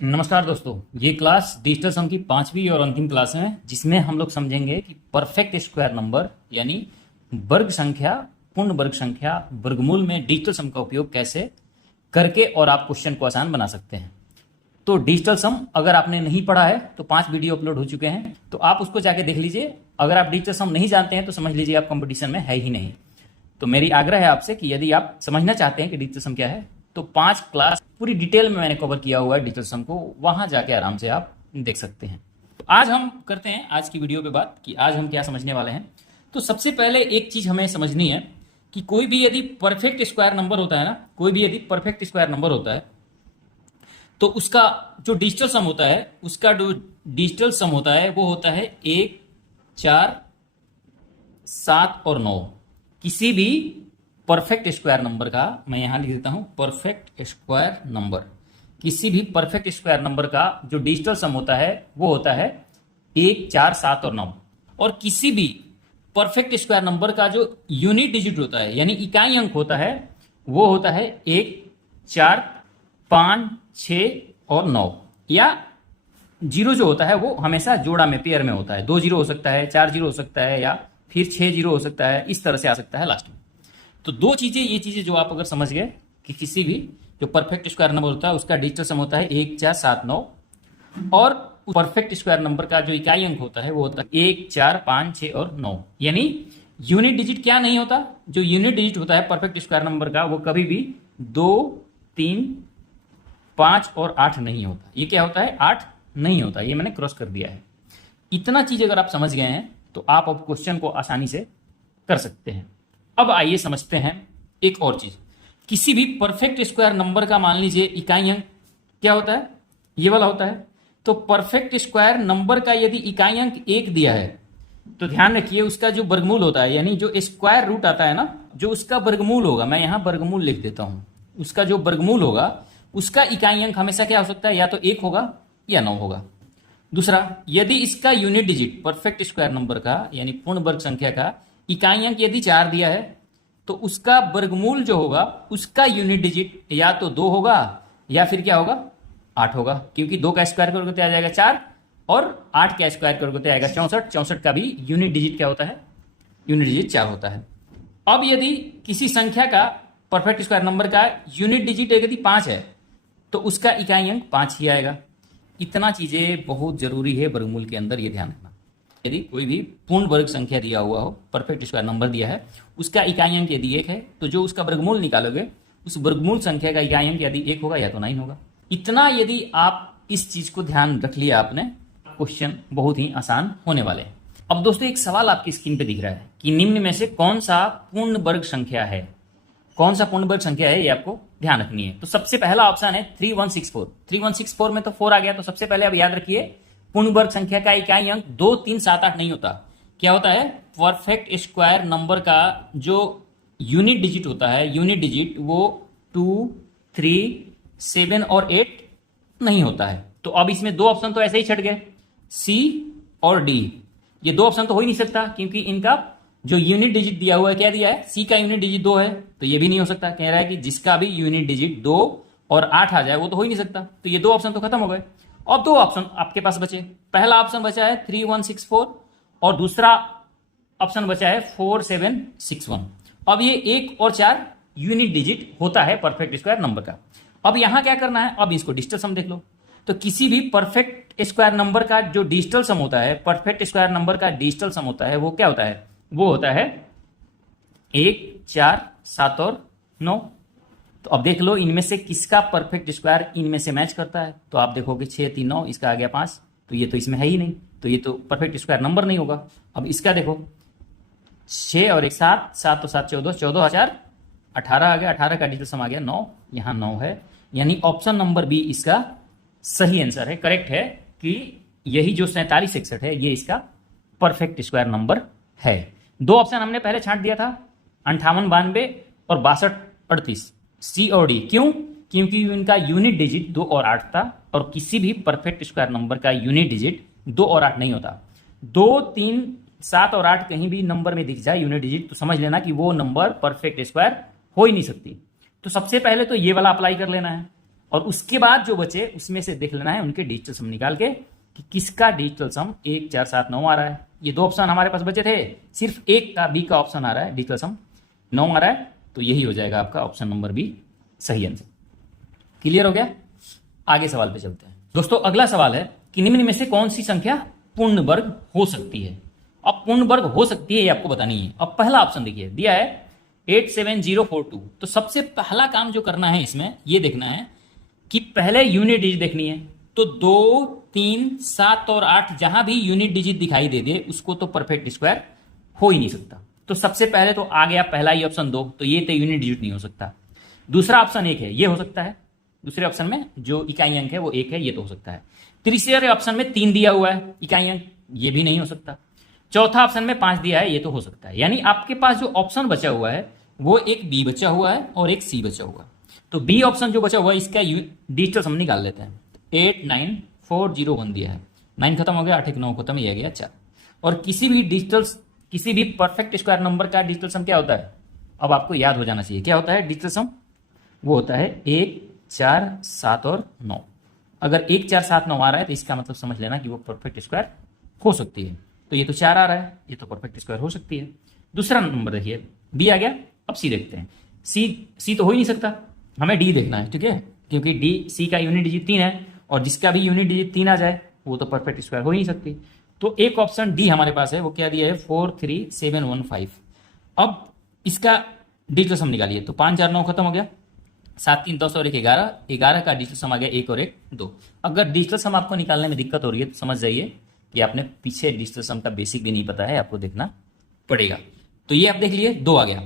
नमस्कार दोस्तों, ये क्लास डिजिटल सम की पांचवी और अंतिम क्लास है जिसमें हम लोग समझेंगे कि परफेक्ट स्क्वायर नंबर यानी वर्ग संख्या, पूर्ण वर्ग संख्या, वर्गमूल में डिजिटल सम का उपयोग कैसे करके और आप क्वेश्चन को आसान बना सकते हैं। तो डिजिटल सम अगर आपने नहीं पढ़ा है तो 5 वीडियो अपलोड हो चुके हैं, तो आप उसको जाके देख लीजिए। अगर आप डिजिटल सम नहीं जानते हैं तो समझ लीजिए आप कंपटीशन में है ही नहीं। तो मेरी आग्रह है आपसे कि यदि आप समझना चाहते हैं कि डिजिटल सम क्या है तो 5 क्लास पूरी डिटेल में मैंने कवर किया हुआ है डिजिटल सम को, वहां जाके आराम से आप देख सकते हैं। तो आज हम करते हैं आज की वीडियो पे बात कि आज हम क्या समझने वाले हैं। तो सबसे पहले एक चीज हमें समझनी है कि कोई भी यदि परफेक्ट स्क्वायर नंबर होता है ना, कोई भी यदि परफेक्ट स्क्वायर नंबर होता है तो उसका जो डिजिटल सम होता है, उसका जो डिजिटल सम होता है वो होता है 1, 4, 7 और 9। किसी भी परफेक्ट स्क्वायर नंबर का, मैं यहां लिख देता हूं परफेक्ट स्क्वायर नंबर, किसी भी परफेक्ट स्क्वायर नंबर का जो डिजिटल सम होता है वो होता है 1, 4, 7 और 9। और किसी भी परफेक्ट स्क्वायर नंबर का जो यूनिट डिजिट होता है यानी इकाई अंक होता है वो होता है 1, 4, 5, 6 और 9। या जीरो जो होता है वो हमेशा जोड़ा में, पेयर में होता है। 2 जीरो हो सकता है, 4 जीरो हो सकता है, या फिर 6 जीरो हो सकता है, इस तरह से आ सकता है लास्ट में। तो दो चीजें, ये चीजें जो आप अगर समझ गए कि किसी भी जो परफेक्ट स्क्वायर नंबर होता है उसका डिजिटल सम होता है 1, 4, 7, 9, और परफेक्ट स्क्वायर नंबर का जो इकाई अंक होता है वो होता है 1, 4, 5, 6 और 9। यानी यूनिट डिजिट क्या नहीं होता, जो यूनिट डिजिट होता है परफेक्ट स्क्वायर नंबर का वो कभी भी 2, 3, 5 और 8 नहीं होता। ये क्या होता है? 8 नहीं होता। ये मैंने क्रॉस कर दिया है। इतना चीज अगर आप समझ गए हैं तो आप अब क्वेश्चन को आसानी से कर सकते हैं। अब आइए समझते हैं एक और चीज। किसी भी परफेक्ट स्क्वायर नंबर का मान लीजिए इकाई अंक क्या होता है, ये वाला होता है। तो परफेक्ट स्क्वायर नंबर का यदि इकाई अंक 1 दिया है तो ध्यान रखिए उसका जो वर्गमूल होता है यानी जो स्क्वायर रूट आता है ना, जो उसका वर्गमूल होगा, मैं यहां वर्गमूल लिख देता हूं, उसका जो वर्गमूल होगा उसका इकाई अंक हमेशा क्या हो सकता है, या तो 1 होगा या 9 होगा। दूसरा, यदि इसका unit digit perfect square number का यानी पूर्ण वर्ग संख्या का इकाई अंक यदि 4 दिया है तो उसका वर्गमूल जो होगा उसका यूनिट डिजिट या तो 2 होगा या फिर क्या होगा, 8 होगा। क्योंकि 2 का स्क्वायर करोगे तो आ जाएगा 4 और 8 का स्क्वायर करोगे तो आएगा 64। 64 का भी यूनिट डिजिट क्या होता है, यूनिट डिजिट 4 होता है। अब यदि किसी संख्या का परफेक्ट स्क्वायर नंबर का यूनिट डिजिट यदि 5 है तो उसका इकाई अंक 5 ही आएगा। इतना चीजें बहुत जरूरी है वर्गमूल के अंदर, ये ध्यान रखना। यदि कोई भी पूर्ण वर्ग संख्या दिया हुआ हो, परफेक्ट स्क्वायर नंबर दिया है, उसका इकाई अंक यदि 1 है तो जो उसका वर्गमूल निकालोगे उस वर्गमूल संख्या का इकाई अंक यदि 1 होगा या तो 9 होगा। इतना यदि आप इस चीज को ध्यान रख लिया आपने, क्वेश्चन बहुत ही आसान होने वाले हैं। अब दोस्तों एक सवाल आपकी स्क्रीन पे दिख रहा है कि निम्न में से कौन सा पूर्ण वर्ग संख्या है, कौन सा पूर्ण वर्ग संख्या है, ये आपको ध्यान रखनी है। तो सबसे पहला ऑप्शन है 3164। 3164 में तो 4 आ गया, तो सबसे पहले अब याद रखिए पूर्ण वर्ग संख्या का इकाई अंक 2, 3, 7, 8 नहीं होता। क्या होता है? परफेक्ट स्क्वायर नंबर का जो यूनिट डिजिट होता है, यूनिट डिजिट वो 2, 3, 7 और 8 नहीं होता है। तो अब इसमें 2 ऑप्शन तो ऐसे ही छट गए, सी और डी। ये 2 ऑप्शन तो हो ही नहीं सकता क्योंकि इनका जो यूनिट डिजिट दिया हुआ है, क्या दिया है, सी का यूनिट डिजिट 2 है, तो ये भी नहीं हो सकता। कह रहा है कि जिसका भी यूनिट डिजिट 2 और 8 आ जाए वो तो हो ही नहीं सकता। तो ये 2 ऑप्शन तो खत्म हो गए। अब 2 ऑप्शन आपके पास बचे। पहला ऑप्शन बचा है 3164 और दूसरा ऑप्शन बचा है 4761। अब ये 1 और 4 यूनिट डिजिट होता है परफेक्ट स्क्वायर नंबर का। अब यहां क्या करना है, अब इसको डिजिटल सम देख लो। तो किसी भी परफेक्ट स्क्वायर नंबर का जो डिजिटल सम होता है, परफेक्ट स्क्वायर नंबर का डिजिटल सम होता है वो क्या होता है, वो होता है 1, 4, 7 और 9। तो अब देख लो इनमें से किसका परफेक्ट स्क्वायर इनमें से मैच करता है। तो आप देखोगे 6, 3, 9, इसका आ गया 5, तो ये तो इसमें है ही नहीं, तो ये तो परफेक्ट स्क्वायर नंबर नहीं होगा। अब इसका देखो 6 और 1, 7, 7 तो 7, 14, 14 हजार 18 आ गया, 18 का डिजिटल सम आ गया 9, यहाँ 9 है। यानी ऑप्शन नंबर बी इसका सही आंसर है, करेक्ट है, कि यही जो 4761 है ये इसका परफेक्ट स्क्वायर नंबर है। 2 ऑप्शन हमने पहले छांट दिया था, 58, 92 और 62, 38, सी और डी। क्यों? क्योंकि इनका यूनिट डिजिट 2 और 8 था और किसी भी परफेक्ट स्क्वायर नंबर का यूनिट डिजिट 2 और 8 नहीं होता। 2, 3, 7 और 8 कहीं भी नंबर में दिख जाए यूनिट डिजिट तो समझ लेना कि वो नंबर परफेक्ट स्क्वायर हो ही नहीं सकती। तो सबसे पहले तो ये वाला अप्लाई कर लेना है। और उसके बाद जो बचे उसमें से देख लेना है उनके डिजिटल सम निकाल के कि किसका डिजिटल सम 1 4 7 9 आ रहा है। ये दो ऑप्शन हमारे पास बचे थे, सिर्फ एक का बी का ऑप्शन आ रहा है, डिजिटल सम 9 आ रहा है, तो यही हो जाएगा आपका ऑप्शन नंबर बी सही आंसर। क्लियर हो गया? आगे सवाल पे चलते हैं दोस्तों। अगला सवाल है कि निम्न में से कौन सी संख्या पूर्ण वर्ग हो सकती है। अब पूर्ण वर्ग हो सकती है ये आपको बतानी है। अब पहला ऑप्शन देखिए दिया है 87042। तो सबसे पहला काम जो करना है इसमें ये देखना है कि पहले यूनिट डिजिट देखनी है। तो 2 3 7 और 8 जहां भी यूनिट डिजिट दिखाई दे दे उसको तो परफेक्ट स्क्वायर हो ही नहीं सकता। तो सबसे पहले तो आ गया पहला ही ऑप्शन 2, तो ये तो यूनिट डिजिट नहीं हो सकता। दूसरा ऑप्शन 1 है, ये हो सकता है। दूसरे ऑप्शन में जो इकाई अंक है वो 1 है, ये तो हो सकता है। तीसरे ऑप्शन में 3 दिया हुआ है इकाई अंक, ये भी नहीं हो सकता। चौथा ऑप्शन में 5 दिया है, ये तो हो सकता है। यानी आपके पास जो ऑप्शन बचा हुआ है वो एक बी बचा हुआ है और एक सी बचा हुआ है। तो बी ऑप्शन जो बचा हुआ है इसका डिजिटल सम निकाल लेते हैं। 89401 दिया है, 9 खत्म हो गया, 8 1 9 खत्म, ये आ गया 4। और किसी भी परफेक्ट स्क्वायर नंबर का डिजिटल सम क्या होता है, अब आपको याद हो जाना चाहिए क्या होता है डिजिटल सम। वो होता है 1 4 7 और 9। अगर 1 4 7 9 आ रहा है तो इसका मतलब समझ लेना कि वो परफेक्ट स्क्वायर हो सकती है। तो ये तो 4 आ रहा है, ये तो परफेक्ट स्क्वायर हो सकती है। दूसरा नंबर देखिए बी आ गया। अब सी देखते हैं। सी तो हो ही नहीं सकता, हमें डी देखना है, ठीक है, क्योंकि डी सी का यूनिट डिजिट 3 है और जिसका भी यूनिट डिजिट 3 आ जाए वो तो परफेक्ट स्क्वायर हो ही नहीं सकती। तो एक ऑप्शन डी हमारे पास है, वो क्या दिया है 43715। अब इसका डिजिटल सम निकालिए। तो 5 4 9 खत्म हो गया, 7 3 10 और 1 11, 11 का डिजिटल सम आ गया 1 और 1 2। अगर डिजिटल सम आपको निकालने में दिक्कत हो रही है तो समझ जाइए कि आपने पीछे डिजिटल सम का बेसिक भी नहीं पता है, आपको देखना पड़ेगा। तो ये आप देख लिए 2 आ गया।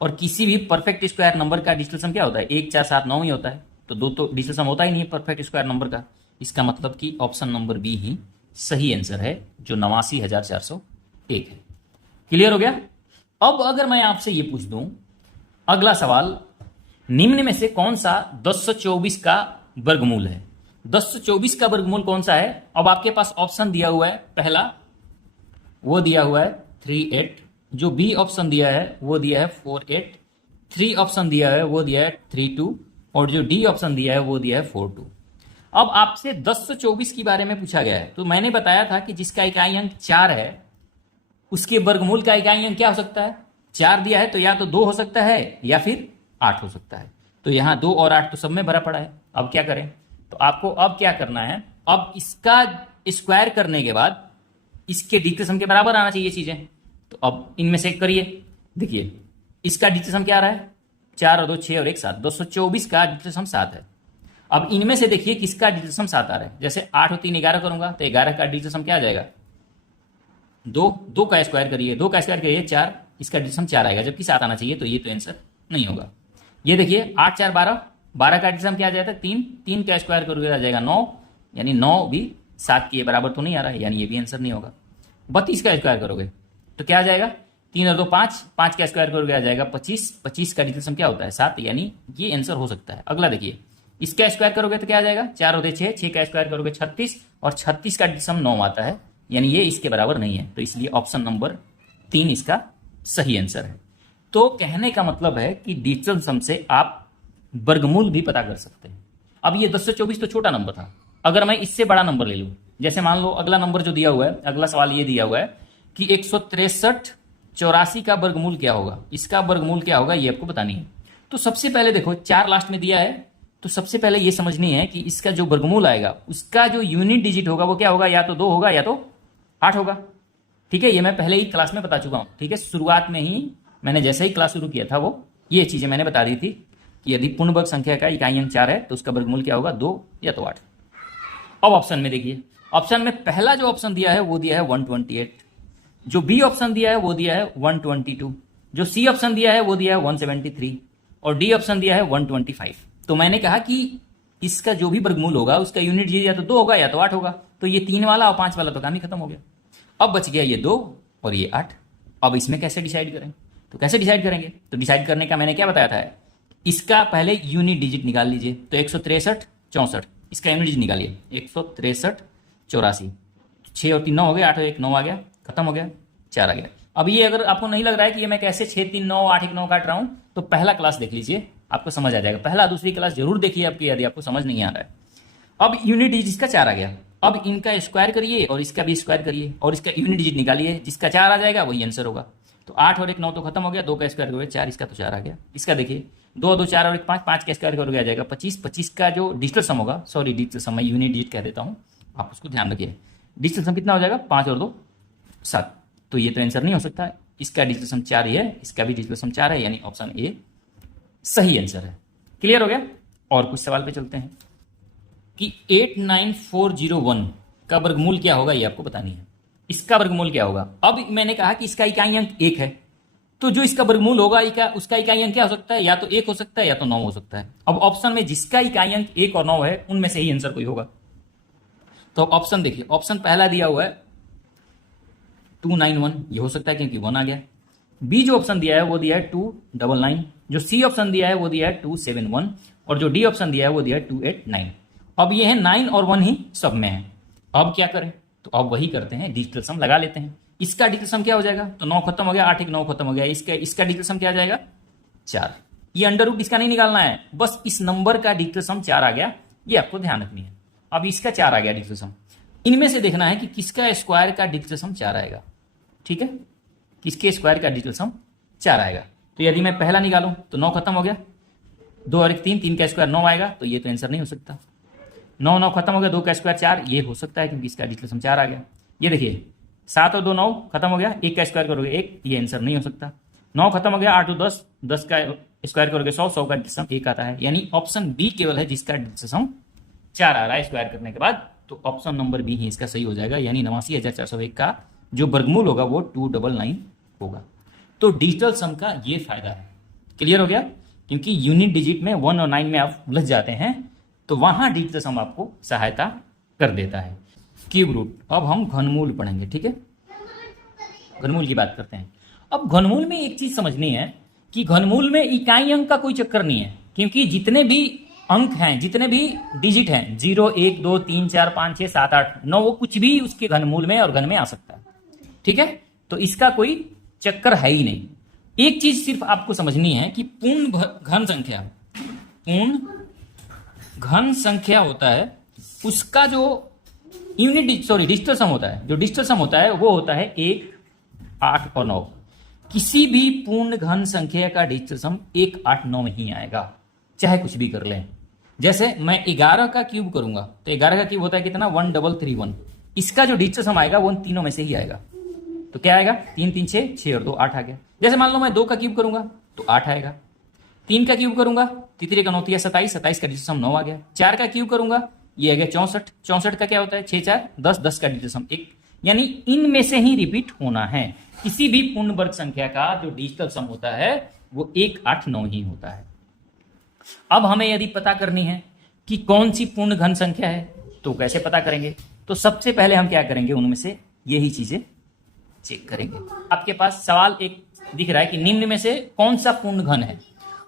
और किसी भी परफेक्ट स्क्वायर नंबर का डिजिटल सम क्या होता है 1 4 7 9 ही होता है। तो 2 तो डिजिटल सम होता ही नहीं है परफेक्ट स्क्वायर नंबर का। इसका मतलब कि ऑप्शन नंबर बी ही सही आंसर है, जो 89401 है। क्लियर हो गया? अब अगर मैं आपसे ये पूछ दूं अगला सवाल, निम्न में से कौन सा 1024 का वर्गमूल है। 1024 का वर्गमूल कौन सा है? अब आपके पास ऑप्शन दिया हुआ है, पहला वो दिया हुआ है 38, जो बी ऑप्शन दिया है वो दिया है 48, 3 ऑप्शन दिया है वो दिया है 32 और जो डी ऑप्शन दिया है वो दिया है 42। अब आपसे 1024 के बारे में पूछा गया है, तो मैंने बताया था कि जिसका इकाई अंक 4 है उसके वर्गमूल का इकाई अंक क्या हो सकता है, 4 दिया है तो या तो 2 हो सकता है या फिर 8 हो सकता है। तो यहां 2 और 8 तो सब में भरा पड़ा है। अब क्या करें, तो आपको अब क्या करना है, अब इसका स्क्वायर करने के बाद इसके डिजिटल सम के बराबर आना चाहिए चीजें। तो अब इनमें से करिए, देखिए इसका डिजिटल सम क्या आ रहा है 4 और 2 6 और 1 7, 224 का डिजिटल सम 7 है। अब इनमें से देखिए किसका डिजिटल सम 7 आ रहा है। जैसे 8 और 3 11 करूंगा तो 11 का डिजिटल सम क्या आ जाएगा 2 का स्क्वायर करिए, 2 का स्क्वायर करिए 4, इसका डिजिटल सम 4 आएगा, जबकि 7 आना चाहिए, तो ये तो आंसर नहीं होगा। ये देखिए 8 4 12, 12 का डिजिटल सम क्या आ जाता है 3, 3 का स्क्वायर करोगे आ जाएगा 9, यानी 9 भी 7 के बराबर तो नहीं आ रहा है, यानी ये भी आंसर नहीं होगा। 32 का स्क्वायर करोगे तो क्या आ जाएगा 3 और 2 5, 5 का स्क्वायर करोगे आ जाएगा 25, 25 का डिजिटल सम क्या होता है 7, यानी ये आंसर हो सकता है। अगला देखिए इसका स्क्वायर करोगे तो क्या आ जाएगा 4 और 6, 6 का स्क्वायर करोगे 36 और 36 का डिजिटल सम 9 आता है, यानी ये इसके बराबर नहीं है। तो इसलिए ऑप्शन नंबर 3 इसका सही आंसर है। तो कहने का मतलब है कि डिजिटल सम से आप वर्गमूल भी पता कर सकते हैं। अब ये 1024 तो छोटा नंबर था, अगर मैं इससे बड़ा नंबर ले लूं, जैसे मान लो अगला नंबर जो दिया हुआ है, अगला सवाल ये दिया हुआ है कि 163 84 का वर्गमूल क्या होगा, इसका वर्गमूल क्या होगा ये आपको बतानी है। तो सबसे पहले देखो 4 लास्ट में दिया है, तो सबसे पहले ये समझनी है कि इसका जो वर्गमूल आएगा उसका जो यूनिट डिजिट होगा वो क्या होगा, या तो 2 होगा या तो 8 होगा। ठीक है, ये मैं पहले ही क्लास में बता चुका हूं। ठीक है, शुरुआत में ही मैंने जैसे ही क्लास शुरू किया था वो ये चीजें मैंने बता दी थी कि यदि पूर्ण वर्ग संख्या का इकाई अंक 4 है तो उसका वर्गमूल क्या होगा 2 या तो 8। अब ऑप्शन में देखिए, ऑप्शन में पहला जो ऑप्शन दिया है वो दिया है 128, जो बी ऑप्शन दिया है वो दिया है 122, जो सी ऑप्शन दिया है वो दिया है 173 और डी ऑप्शन दिया है 125। तो मैंने कहा कि इसका जो भी वर्गमूल होगा उसका यूनिट या तो 2 होगा या तो 8 होगा। तो ये 3 वाला और 5 वाला तो काम ही खत्म हो गया। अब बच गया ये 2 और ये 8। अब इसमें कैसे डिसाइड करें, तो कैसे डिसाइड करेंगे, तो डिसाइड करने का मैंने क्या बताया था, इसका पहले यूनिट डिजिट निकाल लीजिए। तो 163 64 इसका यूनिट डिजिट निकालिए, 163 84, 6 और 3 9 हो गए, 8 और 1 9 आ गया, खत्म हो गया, 4 आ गया। अब ये अगर आपको नहीं लग रहा है कि ये मैं कैसे 6 3 9 8 1 9 काट रहा हूं, तो पहला क्लास देख लीजिए, आपको समझ आ जाएगा। पहला दूसरी क्लास जरूर देखिए आपकी, यदि आपको समझ नहीं आ रहा है। अब यूनिट डिजिट इसका 4 आ गया, अब इनका स्क्वायर करिए और इसका भी स्क्वायर करिए और इसका यूनिट डिजिट निकालिए, जिसका 4 आ जाएगा वही आंसर होगा। तो 8 और 1 9 तो खत्म हो गया, 2 का स्क्वायर करोगे 4, इसका तो 4 आ गया। इसका देखिए 2 2 4 और 1 5, 5 का स्क्वायर करोगे आ जाएगा 25। 25 का जो डिजिटल सम होगा, सॉरी डिजिटल सम, मैं यूनिट डिजिट कह देता हूँ, आप उसको ध्यान रखिए। डिजिटल सम कितना हो जाएगा, 5 और 2 7। तो ये तो आंसर नहीं हो सकता, इसका डिजिटल सम 4 ही है, इसका भी डिजिटल सम 4 है, यानी ऑप्शन ए सही आंसर है। क्लियर हो गया। और कुछ सवाल पे चलते हैं कि 89401 का वर्गमूल क्या होगा, ये आपको बतानी है। इसका वर्गमूल क्या होगा। अब मैंने कहा कि इसका इकाई अंक 1 है, तो जो इसका वर्गमूल होगा उसका इकाई अंक क्या हो सकता है, या तो 1 हो सकता है या तो 9 हो सकता है। अब ऑप्शन में जिसका इकाई अंक 1 और 9 है उनमें से ही आंसर कोई होगा। तो ऑप्शन देखिए, ऑप्शन पहला दिया हुआ है 291, ये हो सकता है क्योंकि 1 आ गया। बी जो ऑप्शन दिया है वो दिया है 299, जो सी ऑप्शन दिया है वो दिया है 271 और जो डी ऑप्शन दिया है वो दिया है 289। अब ये है 9 और 1 ही सब में है। अब क्या करें, तो अब वही करते हैं, डिजिटल सम लगा लेते हैं। इसका डिजिटल सम क्या हो जाएगा, तो 9 खत्म हो गया, 8 1 9 खत्म हो गया, इसका डिजिटल सम क्या आ जाएगा 4। ये अंडर रूट इसका नहीं निकालना है, बस इस नंबर का डिजिटल सम 4 आ गया, ये आपको ध्यान रखनी है। अब इसका 4 आ गया डिजिटल सम, इनमें से देखना है कि किसका स्क्वायर का डिजिटल सम 4 आएगा। ठीक है, किसके स्क्वायर का डिजिटल सम 4 आएगा। तो यदि मैं पहला निकालूं तो 9 खत्म हो गया, 2 और 1 3, 3 का स्क्वायर 9 आएगा, तो ये तो आंसर नहीं हो सकता। 9 9 खत्म हो गया, 2 का स्क्वायर 4, ये हो सकता है क्योंकि इसका डिजिटल सम 4 आ गया। ये देखिए 7 और 2 9 खत्म हो गया, 1 का स्क्वायर करोगे 1, ये आंसर नहीं हो सकता। 9 खत्म हो गया, 8 और 10, 10 का स्क्वायर करोगे 100, 100 का डिजिटल सम 1 आता है, यानी ऑप्शन बी केवल है जिसका डिजिटल सम 4 आ रहा है स्क्वायर करने के बाद। तो ऑप्शन नंबर बी ही इसका सही हो जाएगा, यानी 89,401 का जो वर्गमूल होगा वो 299 होगा। तो डिजिटल सम का ये फायदा है। क्लियर हो गया, क्योंकि यूनिट डिजिट में 1 और 9 में आप उलझ जाते हैं, तो वहां डिजिटल सम आपको सहायता कर देता है। क्यूब रूट, अब हम घनमूल पढ़ेंगे। ठीक है, घनमूल की बात करते हैं। अब घनमूल में एक चीज समझनी है कि घनमूल में इकाई अंक का कोई चक्कर नहीं है, क्योंकि जितने भी अंक हैं, जितने भी डिजिट हैं, 0 1 2 3 4 5 6 7 8 9, वो कुछ भी उसके घनमूल में और घन में आ सकता है। ठीक है, तो इसका कोई चक्कर है ही नहीं। एक चीज सिर्फ आपको समझनी है कि पूर्ण घन संख्या होता है, उसका जो डिजिटल सम होता है, जो डिजिटल सम होता है वो होता है 1 8 और 9। किसी भी पूर्ण घन संख्या का डिजिटल सम 1 8 9 में ही आएगा, चाहे कुछ भी कर लें। जैसे मैं 11 का क्यूब करूंगा तो 11 का क्यूब होता है कितना, 1331। इसका जो डिजिटल सम आएगा वो उन तीनों में से ही आएगा। तो क्या आएगा, 3 3 6 6 और 2 8 आ गया। जैसे मान लो मैं 2 का क्यूब करूंगा तो 8 आएगा, 3 का क्यूब करूंगा, 3 का 9 27, 27 का डिजिटल सम 9 आ गया। 4 का क्यूब करूंगा, ये आ गया 64, 64 का क्या होता है 6 4 10, 10 का डिजिटल सम 1। यानी इनमें से ही रिपीट होना है। किसी भी पूर्ण वर्ग संख्या का जो डिजिटल सम होता है वो 1 8 9 ही होता है। अब हमें यदि पता करनी है कि कौन सी पूर्ण घन संख्या है तो कैसे पता करेंगे, तो सबसे पहले हम क्या करेंगे, उनमें से यही चीजें चेक करेंगे। आपके पास सवाल एक दिख रहा है कि निम्न में से कौन सा पूर्ण घन है।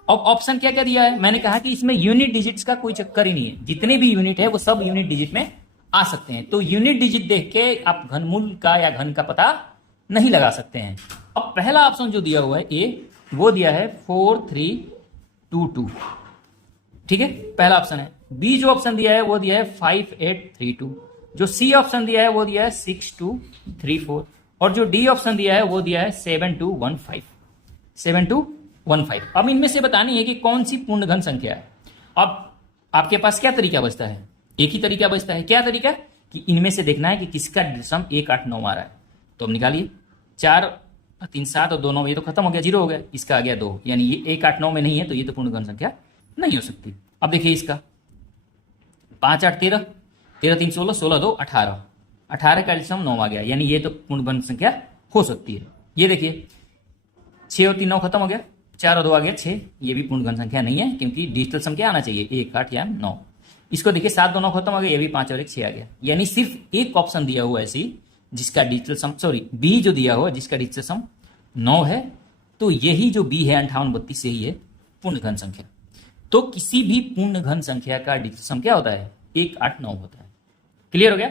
अब ऑप्शन क्या क्या दिया है, मैंने कहा कि इसमें यूनिट डिजिट्स का कोई चक्कर ही नहीं है, जितने भी यूनिट है वो सब यूनिट डिजिट में आ सकते हैं। तो यूनिट डिजिट देख के आप घनमूल का या घन का पता नहीं लगा सकते हैं। अब पहला ऑप्शन जो दिया हुआ है ए, वो दिया है 4322। ठीक है, पहला ऑप्शन है। बी जो ऑप्शन दिया है वो दिया है 5832। जो सी ऑप्शन दिया है वो दिया है 6234 और जो डी ऑप्शन दिया है वो दिया है 7215। 7215। अब इनमें से बतानी है कि कौन सी पूर्ण घन संख्या है। अब आपके पास क्या तरीका बचता है, एक ही तरीका बचता है। क्या तरीका, कि इनमें से देखना है कि किसका सम 1 8 9 आ रहा है। तो अब निकालिए, 4 3 7 और 2 9, ये तो खत्म हो गया, 0 हो गया। इसका आ गया 2, यानी ये 1 8 9 में नहीं है, तो ये तो पूर्ण घन संख्या नहीं हो सकती। अब देखिए इसका 5 8 13, 13 3 16, 16 2 18, 18 का सम 9 आ गया, यानी ये तो पूर्ण घन संख्या हो सकती है। ये देखिए 6 और 3 9 खत्म हो गया, 4 और 2 आ गया 6, ये भी पूर्ण घन संख्या नहीं है, क्योंकि डिजिटल सम क्या आना चाहिए 1 8 या 9। इसको देखिए 7 2 9 खत्म हो गया, ये भी 5 और 1 6 आ गया। यानी सिर्फ एक ऑप्शन दिया हुआ ऐसी जिसका डिजिटल सम, बी जो दिया हुआ जिसका डिजिटल सम 9 है, तो यही जो बी है 58 32 यही है पूर्ण घन संख्या। तो किसी भी पूर्ण घन संख्या का डिजिटल सम क्या होता है 1 8 9 होता है। क्लियर हो गया।